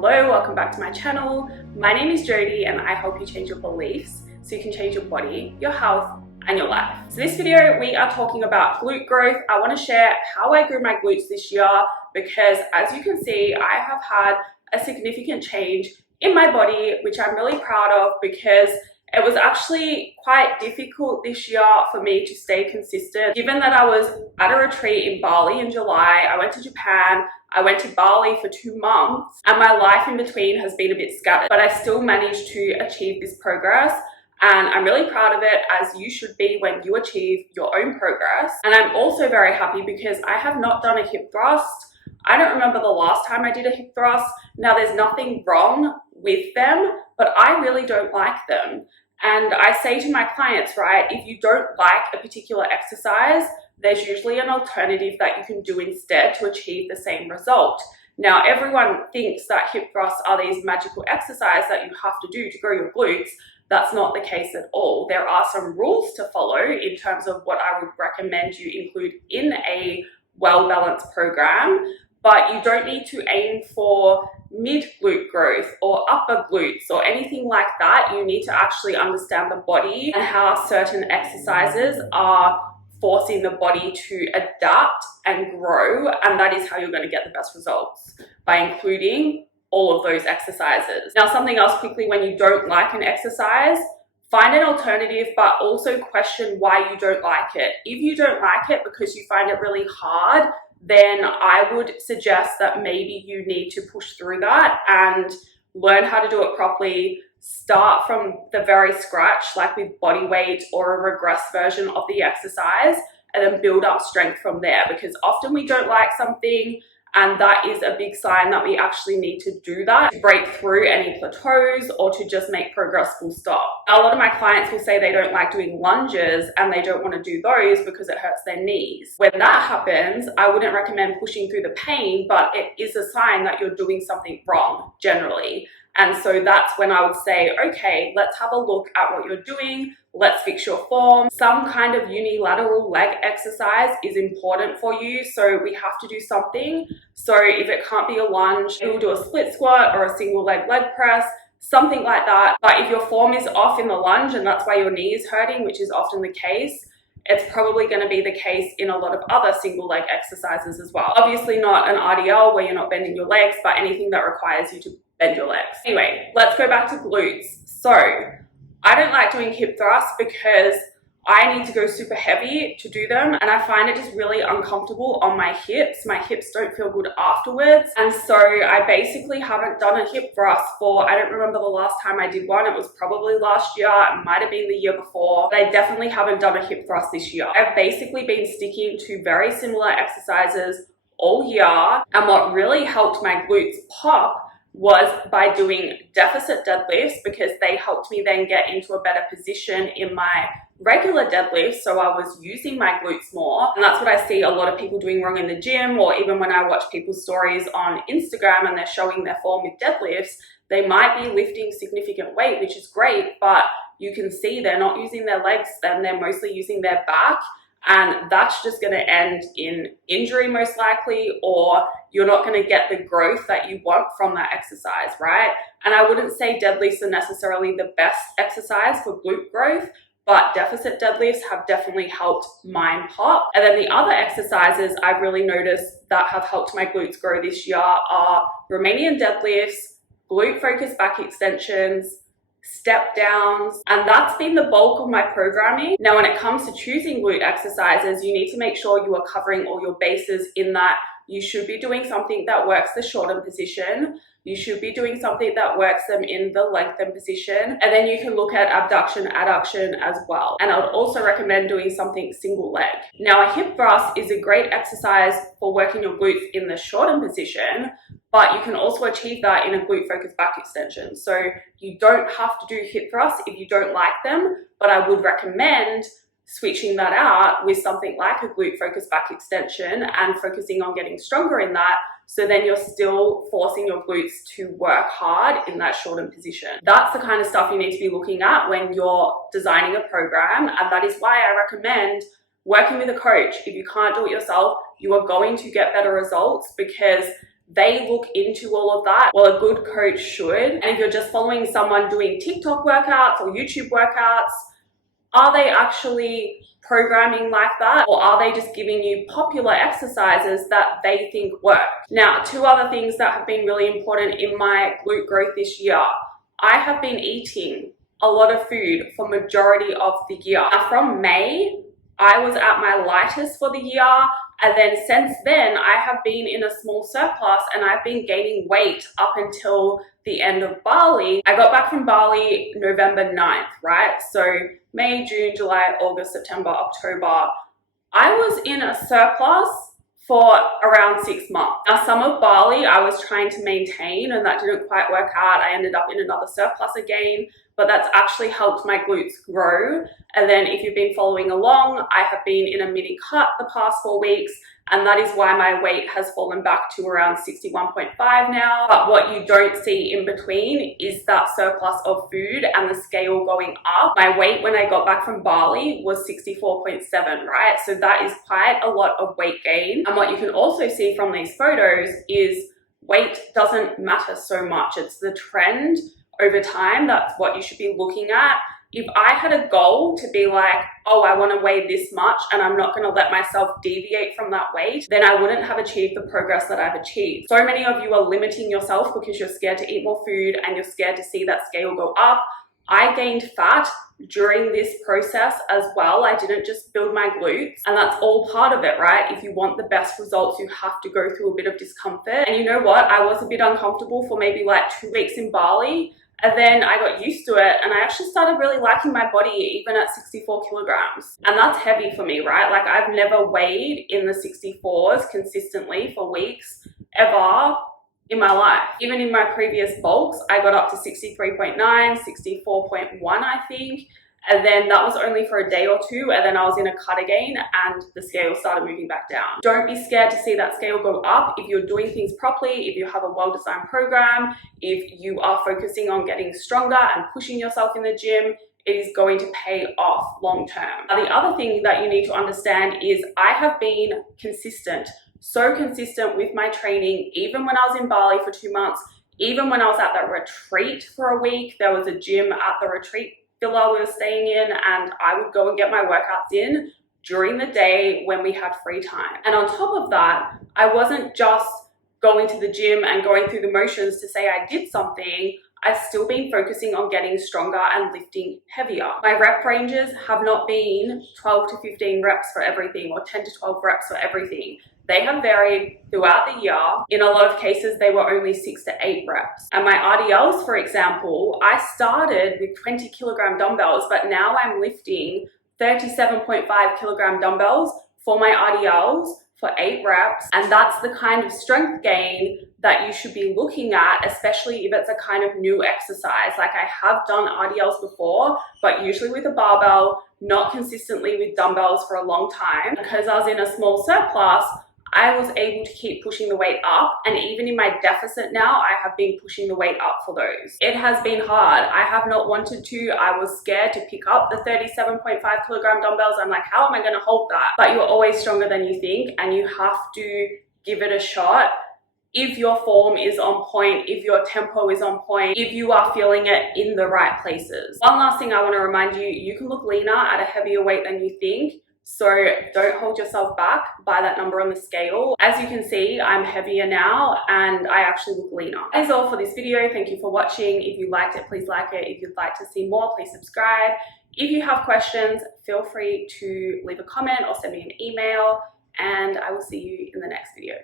Hello, welcome back to my channel. My name is Jodie and I help you change your beliefs so you can change your body, your health, and your life. So this video, we are talking about glute growth. I want to share how I grew my glutes this year because as you can see, I have had a significant change in my body, which I'm really proud of because it was actually quite difficult this year for me to stay consistent. Given that I was at a retreat in Bali in July, I went to Japan, I went to Bali for 2 months, and my life in between has been a bit scattered, but I still managed to achieve this progress. And I'm really proud of it, as you should be when you achieve your own progress. And I'm also very happy because I have not done a hip thrust. I don't remember the last time I did a hip thrust. Now, there's nothing wrong with them, but I really don't like them. And I say to my clients, right, if you don't like a particular exercise, there's usually an alternative that you can do instead to achieve the same result. Now, everyone thinks that hip thrusts are these magical exercises that you have to do to grow your glutes. That's not the case at all. There are some rules to follow in terms of what I would recommend you include in a well-balanced program, but you don't need to aim for mid-glute growth or upper glutes or anything like that. You need to actually understand the body and how certain exercises are forcing the body to adapt and grow, and that is how you're going to get the best results, by including all of those exercises. Now, something else quickly, when you don't like an exercise, find an alternative, but also question why you don't like it. If you don't like it because you find it really hard, then I would suggest that maybe you need to push through that and learn how to do it properly. Start from the very scratch, like with body weight or a regress version of the exercise, and then build up strength from there, because often we don't like something, and that is a big sign that we actually need to do that to break through any plateaus or to just make progress full stop. A lot of my clients will say they don't like doing lunges and they don't want to do those because it hurts their knees. When that happens, I wouldn't recommend pushing through the pain, but it is a sign that you're doing something wrong generally. And so that's when I would say, okay, let's have a look at what you're doing. Let's fix your form. Some kind of unilateral leg exercise is important for you, so we have to do something. So if it can't be a lunge, we'll do a split squat or a single leg press, something like that. But if your form is off in the lunge and that's why your knee is hurting, which is often the case, it's probably going to be the case in a lot of other single leg exercises as well. Obviously not an RDL where you're not bending your legs, but anything that requires you to bend your legs. Anyway, let's go back to glutes. So I don't like doing hip thrusts because I need to go super heavy to do them, and I find it just really uncomfortable on my hips. My hips don't feel good afterwards, and so I basically haven't done a hip thrust for, I don't remember the last time I did one. It was probably last year, it might have been the year before, but I definitely haven't done a hip thrust this year. I've basically been sticking to very similar exercises all year, and what really helped my glutes pop was by doing deficit deadlifts, because they helped me then get into a better position in my regular deadlifts, so I was using my glutes more. And that's what I see a lot of people doing wrong in the gym, or even when I watch people's stories on Instagram and they're showing their form with deadlifts, they might be lifting significant weight, which is great, but you can see they're not using their legs, then they're mostly using their back. And that's just going to end in injury most likely, or you're not going to get the growth that you want from that exercise, right? And I wouldn't say deadlifts are necessarily the best exercise for glute growth, but deficit deadlifts have definitely helped mine pop. And then the other exercises I've really noticed that have helped my glutes grow this year are Romanian deadlifts, glute focused back extensions, step downs, and that's been the bulk of my programming. Now, when it comes to choosing glute exercises, you need to make sure you are covering all your bases, in that you should be doing something that works the shortened position. You should be doing something that works them in the lengthened position. And then you can look at abduction, adduction as well. And I would also recommend doing something single leg. Now, a hip thrust is a great exercise for working your glutes in the shortened position, but you can also achieve that in a glute focused back extension. So you don't have to do hip thrusts if you don't like them, but I would recommend switching that out with something like a glute focused back extension and focusing on getting stronger in that. So then you're still forcing your glutes to work hard in that shortened position. That's the kind of stuff you need to be looking at when you're designing a program. And that is why I recommend working with a coach. If you can't do it yourself, you are going to get better results, because they look into all of that. Well, a good coach should. And if you're just following someone doing TikTok workouts or YouTube workouts, are they actually programming like that, or are they just giving you popular exercises that they think work? Now, two other things that have been really important in my glute growth this year. I have been eating a lot of food for majority of the year. Now, from May, I was at my lightest for the year, and then since then I have been in a small surplus and I've been gaining weight up until the end of Bali. I got back from Bali November 9th, right? So May, June, July, August, September, October. I was in a surplus for around 6 months. Now, some of Bali I was trying to maintain and that didn't quite work out. I ended up in another surplus again, but that's actually helped my glutes grow. And then if you've been following along, I have been in a mini cut the past 4 weeks, and that is why my weight has fallen back to around 61.5 now. But what you don't see in between is that surplus of food and the scale going up. My weight when I got back from Bali was 64.7, right? So that is quite a lot of weight gain. And what you can also see from these photos is weight doesn't matter so much. It's the trend over time. That's what you should be looking at. If I had a goal to be like, oh, I want to weigh this much and I'm not going to let myself deviate from that weight, then I wouldn't have achieved the progress that I've achieved. So many of you are limiting yourself because you're scared to eat more food and you're scared to see that scale go up. I gained fat during this process as well. I didn't just build my glutes, and that's all part of it, right? If you want the best results, you have to go through a bit of discomfort. And you know what? I was a bit uncomfortable for maybe like 2 weeks in Bali. And then I got used to it and I actually started really liking my body even at 64 kilograms. And that's heavy for me, right? Like I've never weighed in the 64s consistently for weeks ever in my life. Even in my previous bulks, I got up to 63.9, 64.1, I think. And then that was only for a day or two, and then I was in a cut again and the scale started moving back down. Don't be scared to see that scale go up if you're doing things properly, if you have a well-designed program, if you are focusing on getting stronger and pushing yourself in the gym. It is going to pay off long term. Now, the other thing that you need to understand is I have been consistent, so consistent with my training, even when I was in Bali for 2 months, even when I was at that retreat for a week. There was a gym at the retreat villa we were staying in, and I would go and get my workouts in during the day when we had free time. And on top of that, I wasn't just going to the gym and going through the motions to say I did something. I've still been focusing on getting stronger and lifting heavier. My rep ranges have not been 12 to 15 reps for everything or 10 to 12 reps for everything. They have varied throughout the year. In a lot of cases, they were only 6 to 8 reps. And my RDLs, for example, I started with 20 kilogram dumbbells, but now I'm lifting 37.5 kilogram dumbbells for my RDLs for 8 reps. And that's the kind of strength gain that you should be looking at, especially if it's a kind of new exercise. Like I have done RDLs before, but usually with a barbell, not consistently with dumbbells for a long time. Because I was in a small surplus, I was able to keep pushing the weight up, and even in my deficit now, I have been pushing the weight up for those. It has been hard. I have not wanted to. I was scared to pick up the 37.5 kilogram dumbbells. I'm like, how am I going to hold that? But you're always stronger than you think, and you have to give it a shot. If your form is on point, if your tempo is on point, if you are feeling it in the right places. One last thing I want to remind you, you can look leaner at a heavier weight than you think. So don't hold yourself back by that number on the scale. As you can see, I'm heavier now and I actually look leaner. That is all for this video. Thank you for watching. If you liked it, please like it. If you'd like to see more, please subscribe. If you have questions, feel free to leave a comment or send me an email, and I will see you in the next video.